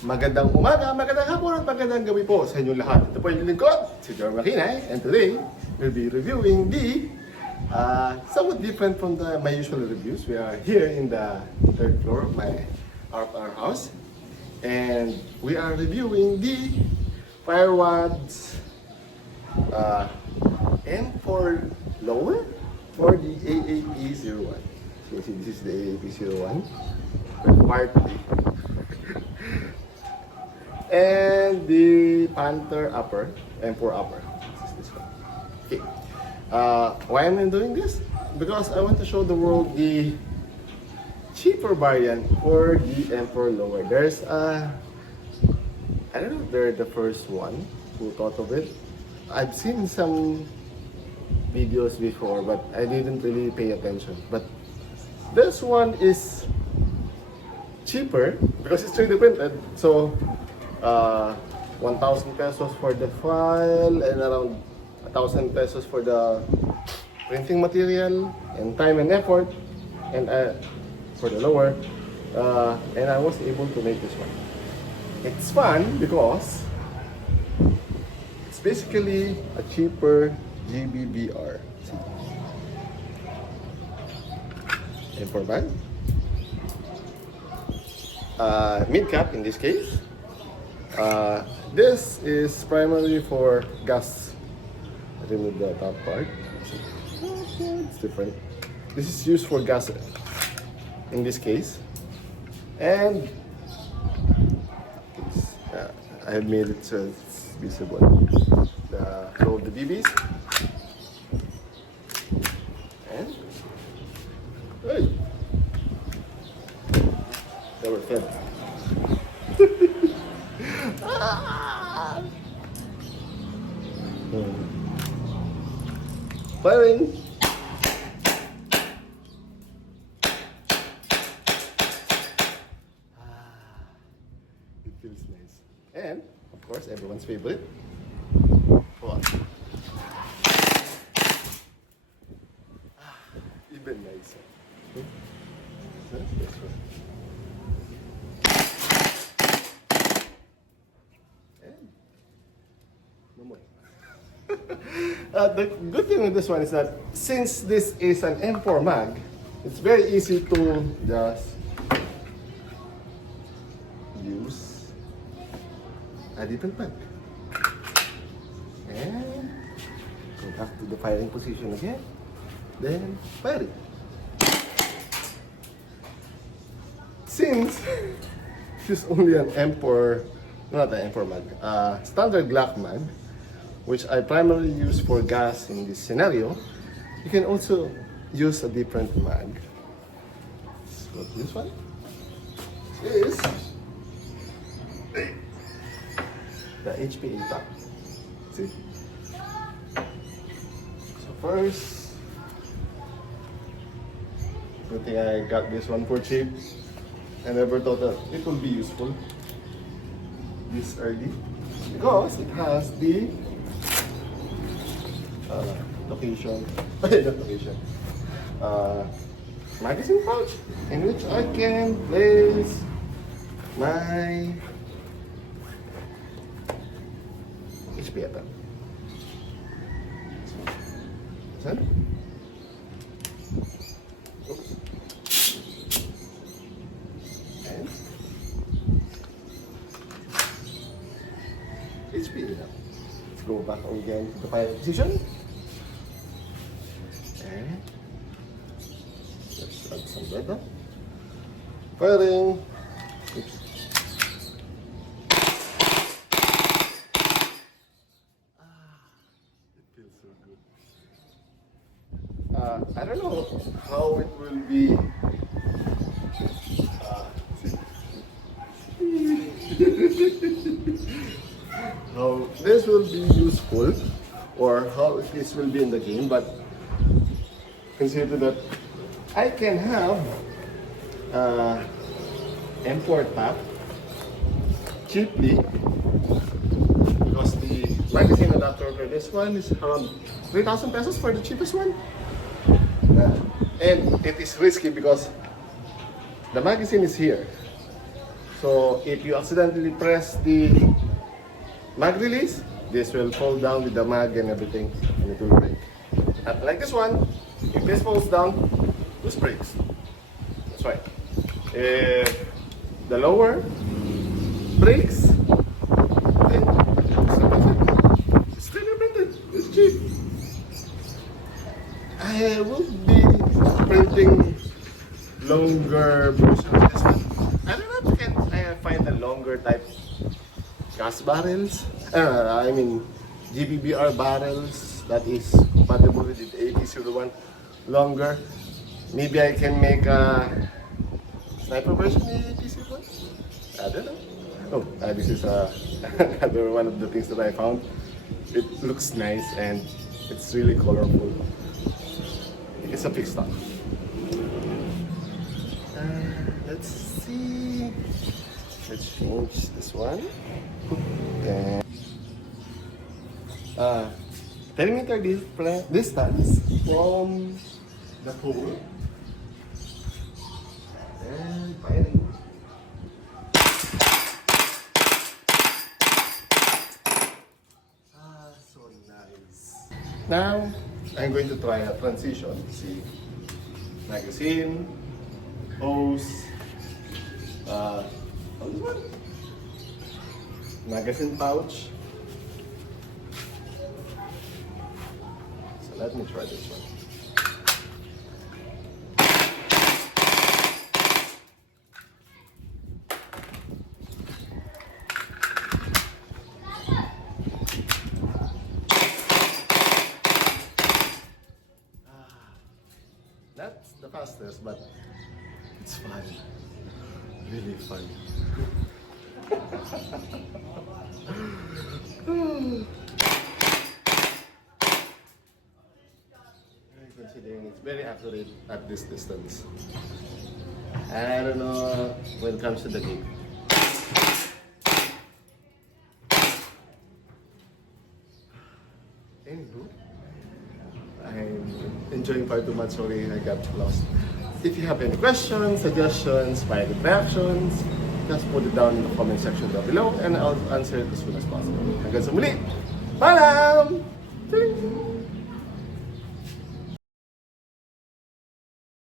Magandang umaga, magandang hapon at magandang gabi po sa inyong lahat. Ito po yung lingkod, si JomarX, and today we'll be reviewing the somewhat different from my usual reviews. We are here in the third floor of our house, and we are reviewing the Firewad's M4 lower for the AAP01. So you see, this is the AAP01 part B. And the Panther upper, M4 upper. This is this one. Okay. Why am I doing this? Because I want to show the world the cheaper variant for the M4 lower. There's I don't know if they're the first one who thought of it. I've seen some videos before, but I didn't really pay attention. But this one is cheaper because it's 3D printed. So 1,000 pesos for the file and around 1,000 pesos for the printing material and time and effort, and for the lower, and I was able to make this one. It's fun because it's basically a cheaper GBBR. And for bag, mid cap in this case. This is primarily for gas. I remove the top part. It's different. This is used for gas in this case, and I have made it so it's visible. Load the BBs, and hey, they were fed. Firing. It feels nice. And, of course, everyone's favorite. What? Even nicer. This one. And, no more. The good thing with this one is that since this is an M4 mag, it's very easy to just use a different mag. And go back to the firing position again. Then fire it. Since this is only an M4, not an M4 mag, standard Glock mag, which I primarily use for gas in this scenario, you can also use a different mag. So this one is the HPA top. See? So first, good thing I got this one for cheap. I never thought that it will be useful this early because it has the location, not location, magazine pouch in which I can place my HP attack. Oops. And HP attack. Let's go back again to the fire position. And let's add some leather. Firing. Oops. It feels so good. I don't know how it will be. How this will be useful, or how this will be in the game, but consider that I can have M4 tap cheaply because the magazine adapter for this one is around 3,000 pesos for the cheapest one. And it is risky because the magazine is here. So if you accidentally press the mag release, this will fall down with the mag and everything, and it will break. Not like this one, if this falls down, this breaks. That's right. If the lower breaks, then it's still printed. It's cheap. I will be printing longer version of this one. I don't know if I find a longer type gas barrels. I mean GBBR barrels that is compatible with the AAP01 longer. Maybe I can make a sniper version of AAP01. I don't know. Oh, this is another one of the things that I found. It looks nice and it's really colorful. It's a fixed stock. Let's see. Let's change this one. And 10-meter distance from the hole. And firing. So nice. Now, I'm going to try a transition. See, magazine, hose, magazine pouch. So let me try this one. That's the fastest, but it's fun. Really fun. Considering it's very accurate at this distance. I don't know when it comes to the gig. Anywho, I'm enjoying far too much. Sorry, I got lost. If you have any questions, suggestions, pilot reactions, just put it down in the comment section down below and I'll answer it as soon as possible. Hanggang sa muli! Paalam!